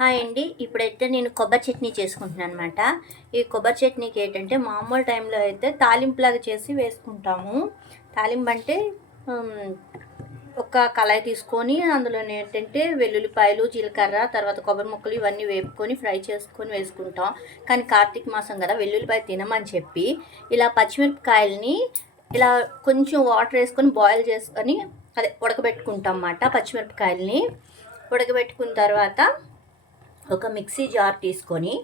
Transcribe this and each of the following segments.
Hi అండి. ఇప్పుడైతే నేను కొబ్బరి చట్నీ చేసుకుంటున్నాను అనమాట ఈ కొబ్బరి చట్నీకి ఏంటంటే మామూలు టైంలో అయితే తాలింపులాగా చేసి వేసుకుంటాము. తాలింపు అంటే ఒక కళాయి తీసుకొని అందులో ఏంటంటే వెల్లుల్లిపాయలు జీలకర్ర తర్వాత కొబ్బరి ముక్కలు ఇవన్నీ వేపుకొని ఫ్రై చేసుకొని వేసుకుంటాం. కానీ కార్తీక మాసం కదా వెల్లుల్లిపాయ తినమని చెప్పి ఇలా పచ్చిమిరపకాయలని ఇలా కొంచెం వాటర్ వేసుకొని బాయిల్ చేసుకొని అదే ఉడకబెట్టుకుంటాం అన్నమాట పచ్చిమిరపకాయలని. ఉడకబెట్టుకున్న తర్వాత ఒక మిక్సీ జార్ తీసుకొని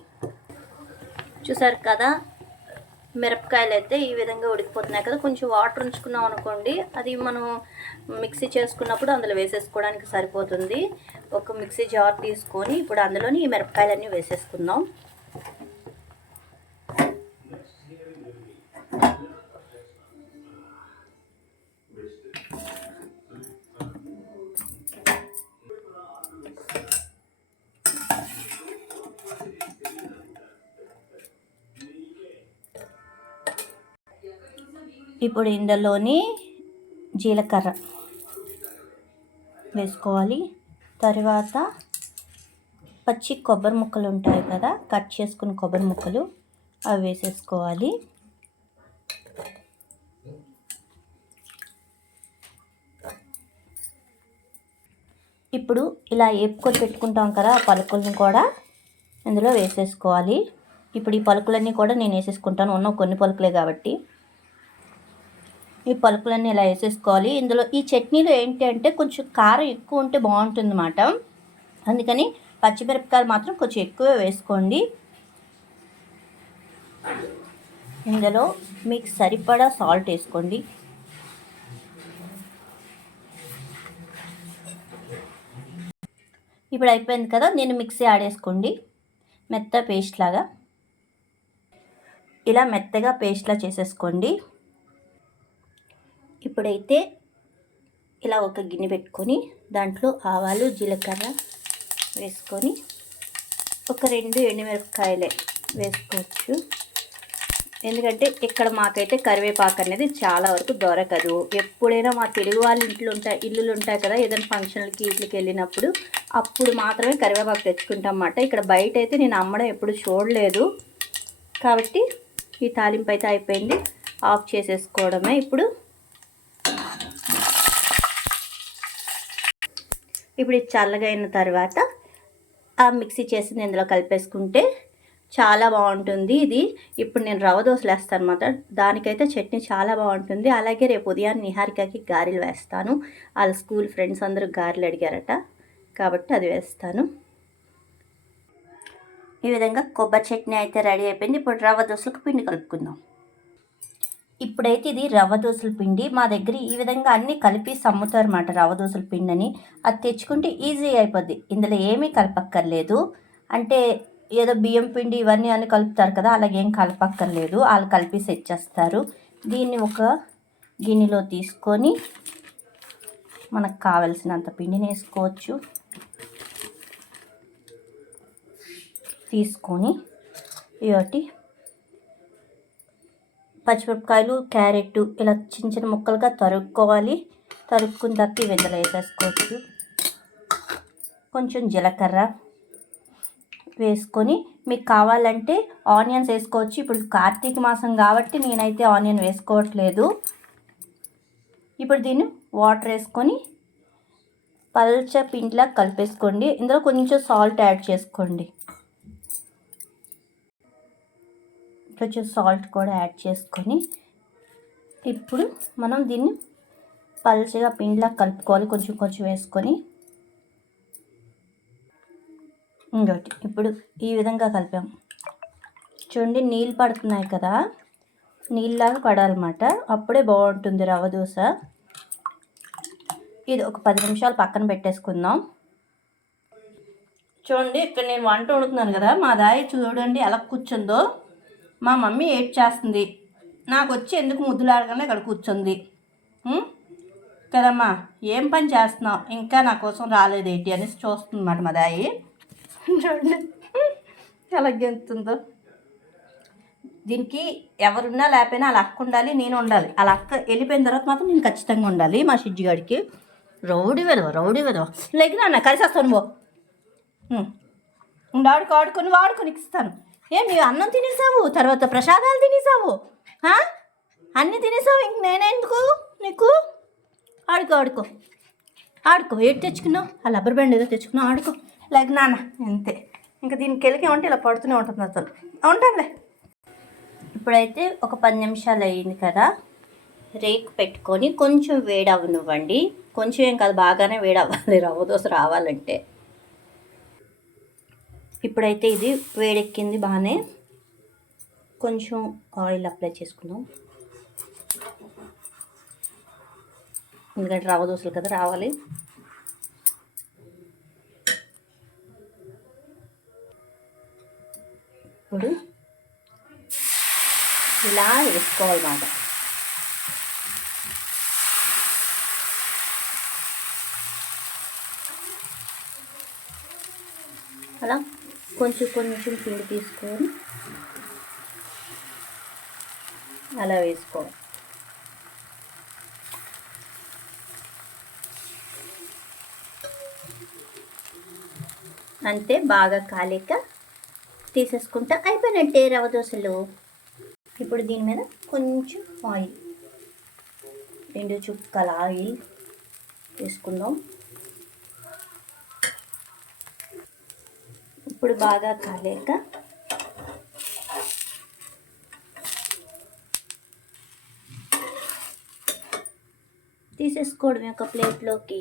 చూసారు కదా మిరపకాయలు అయితే ఈ విధంగా ఉడికిపోతున్నాయి కదా కొంచెం వాటర్ ఉంచుకున్నాం అనుకోండి అది మనం మిక్సీ చేసుకున్నప్పుడు అందులో వేసేసుకోవడానికి సరిపోతుంది. ఒక మిక్సీ జార్ తీసుకొని ఇప్పుడు అందులోని ఈ మిరపకాయలన్నీ వేసేసుకుందాం. ఇప్పుడు ఇందులోని జీలకర్ర వేసుకోవాలి. తర్వాత పచ్చి కొబ్బరి ముక్కలు ఉంటాయి కదా కట్ చేసుకున్న కొబ్బరి ముక్కలు అవి వేసేసుకోవాలి. ఇప్పుడు ఇలా వేపుకొని పెట్టుకుంటాం కదా ఆ పలుకులను కూడా ఇందులో వేసేసుకోవాలి. ఇప్పుడు ఈ పలుకులన్నీ కూడా నేను వేసేసుకుంటాను ఉన్న కొన్ని పలుకులే కాబట్టి. ఈ పలుకులన్నీ ఇలా వేసేసుకోవాలి? ఇందులో ఈ చట్నీలో ఏంటి అంటే కొంచెం కారం ఎక్కువ ఉంటే బాగుంటుంది అన్నమాట అందుకని పచ్చిమిరపకాయలు మాత్రం కొంచెం ఎక్కువ వేసుకోండి. ఇందులో మీకు సరిపడా సాల్ట్ వేసుకోండి. ఇప్పుడు అయిపోయింది కదా నేను మిక్సీ ఆడేసుకోండి మెత్త పేస్ట్ లాగా. ఇలా మెత్తగా పేస్ట్లా చేసేసుకోండి. ఇప్పుడైతే ఇలా ఒక గిన్నె పెట్టుకొని దాంట్లో ఆవాలు జీలకర్ర వేసుకొని ఒక రెండు ఎండుమిరపకాయలే వేసుకోవచ్చు. ఎందుకంటే ఇక్కడ మాకైతే కరివేపాకు అనేది చాలా వరకు దొరకదు. ఎప్పుడైనా మా తెలుగు వాళ్ళ ఇంట్లో ఉంటాయి ఇల్లులు ఉంటాయి కదా ఏదైనా ఫంక్షన్లకి ఇట్లకి వెళ్ళినప్పుడు అప్పుడు మాత్రమే కరివేపాకు తెచ్చుకుంటాం అన్నమాట ఇక్కడ బయట అయితే నేను అమ్మడం ఎప్పుడు చూడలేదు. కాబట్టి ఈ తాలింపు అయితే అయిపోయింది. ఆఫ్ చేసేసుకోవడమే. ఇప్పుడు ఇప్పుడు ఇది చల్లగా అయిన తర్వాత ఆ మిక్సీ చేసింది ఇందులో కలిపేసుకుంటే చాలా బాగుంటుంది. ఇది ఇప్పుడు నేను రవ్వ దోశలు వేస్తాను అనమాట దానికైతే చట్నీ చాలా బాగుంటుంది. అలాగే రేపు ఉదయాన్నే నిహారికకి గారెలు వేస్తాను. వాళ్ళ స్కూల్ ఫ్రెండ్స్ అందరూ గారెలు అడిగారట. కాబట్టి అది వేస్తాను. ఈ విధంగా కొబ్బరి చట్నీ అయితే రెడీ అయిపోయింది. ఇప్పుడు రవ్వ దోశలకు పిండి కలుపుకుందాం. ఇప్పుడైతే ఇది రవ్వ దోశల పిండి. మా దగ్గర ఈ విధంగా అన్నీ కలిపి అమ్ముతారు అన్నమాట రవ్వ దోశల పిండి అని అది తెచ్చుకుంటే ఈజీ అయిపోద్ది. ఇందులో ఏమీ కలపక్కర్లేదు. అంటే ఏదో బియ్యం పిండి ఇవన్నీ అని కలుపుతారు కదా అలాగే ఏం కలపక్కర్లేదు. వాళ్ళు కలిపి సెట్ చేస్తారు. దీన్ని ఒక గిన్నెలో తీసుకొని మనకు కావలసినంత పిండిని వేసుకోవచ్చు. తీసుకొని ఇవటి పచ్చిమిరపకాయలు క్యారెట్ ఇలా చిన్న చిన్న ముక్కలుగా తరుక్కోవాలి. తరుక్కున్న తప్పి ఈ వెందలు వేసేసుకోవచ్చు. కొంచెం జీలకర్ర వేసుకొని మీకు కావాలంటే ఆనియన్స్ వేసుకోవచ్చు. ఇప్పుడు కార్తీక మాసం కాబట్టి నేనైతే ఆనియన్ వేసుకోవట్లేదు. ఇప్పుడు దీన్ని వాటర్ వేసుకొని పల్చ పిండిలా కలిపేసుకోండి. ఇందులో కొంచెం సాల్ట్ యాడ్ చేసుకోండి. కొంచెం సాల్ట్ కూడా యాడ్ చేసుకొని ఇప్పుడు మనం దీన్ని పల్చగా పిండిలా కలుపుకోవాలి కొంచెం కొంచెం వేసుకొని ఇంకోటి ఇప్పుడు ఈ విధంగా కలిపాం. చూడండి నీళ్ళు పడుతున్నాయి కదా. నీళ్ళలాగా పడాలన్నమాట. అప్పుడే బాగుంటుంది రవ్వ దోశ. ఇది ఒక పది నిమిషాలు పక్కన పెట్టేసుకుందాం. చూడండి ఇక్కడ నేను వంట వండుతున్నాను కదా. మా దాయి చూడండి ఎలా కూర్చుందో. మా మమ్మీ ఏడ్ చేస్తుంది నాకు వచ్చి ఎందుకు ముద్దులాడగానే ఇక్కడ కూర్చుంది? కదమ్మా ఏం పని చేస్తున్నావు? ఇంకా నా కోసం రాలేదేంటి అనేసి చూస్తుంది అన్నమాట మా దాయి చూడండి. ఎలా గెంతుందో. దీనికి ఎవరున్నా లేకపోయినా వాళ్ళ అక్క ఉండాలి నేను ఉండాలి. వాళ్ళ అక్క వెళ్ళిపోయిన తర్వాత మాత్రం నేను ఖచ్చితంగా ఉండాలి మా షిజ్జిగాడికి రౌడీ వెదవ రౌడీ వెదవ లేక నాన్న కలిసి వస్తాను బో. ఉండు ఆడుకో ఆడుకొని వాడుకొని ఇస్తాను. ఏం నీవు అన్నం తినేసావు? తర్వాత ప్రసాదాలు తినేసావు? అన్నీ తినేసావు? ఇంక నేనెందుకు? నీకు? ఆడుకో ఆడుకో. ఆడుకో. ఏడు తెచ్చుకున్నావు? ఆ లబ్బర్ బ్యాండ్ ఏదో తెచ్చుకున్నావు. ఆడుకో. లైక్ నాన్న. అంతే. ఇంకా దీనికి వెళ్ళి ఉంటే ఇలా పడుతూనే ఉంటుంది అతను ఉంటానులే. ఇప్పుడైతే ఒక పది నిమిషాలు అయ్యింది కదా. రేక్ పెట్టుకొని కొంచెం వేడవనివ్వండి కొంచెం ఏం కాదు బాగానే వేడవ్వాలి. రవ్వ దోశ రావాలంటే. ఇప్పుడైతే ఇది వేడెక్కింది బాగానే. కొంచెం ఆయిల్ అప్లై చేసుకుందాం. ఎందుకంటే రవ్వ దోశలు కదా రావాలి. ఇప్పుడు ఇలా వేసుకోవాలన్నమాట అలా. కొంచెం కొంచెం చూడు తీసుకొని. అలా వేసుకోవాలి అంతే బాగా కాలేక తీసేసుకుంటే అయిపోయినట్టే రవ దోశలు. ఇప్పుడు దీని మీద కొంచెం ఆయిల్. రెండు చుక్కల ఆయిల్ వేసుకుందాం. ఇప్పుడు బాగా కాలేక తీసేసుకోవడమే ఒక ప్లేట్లోకి.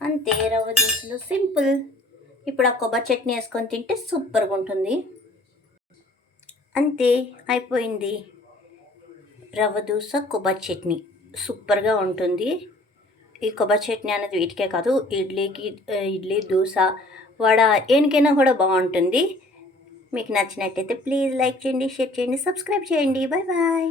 అంతే రవ్వ దోశలు సింపుల్. ఇప్పుడు ఆ కొబ్బరి చట్నీ వేసుకొని తింటే సూపర్గా ఉంటుంది. అంతే అయిపోయింది. రవ్వ దోశ కొబ్బరి చట్నీ. సూపర్గా ఉంటుంది. ఈ కొబ్బరి చట్నీ అనేది వీటికే కాదు ఇడ్లీకి ఇడ్లీ దోశ వడ ఏనికైనా కూడా బాగుంటుంది. మీకు నచ్చినట్టయితే ప్లీజ్ లైక్ చేయండి షేర్ చేయండి సబ్స్క్రైబ్ చేయండి. Bye bye.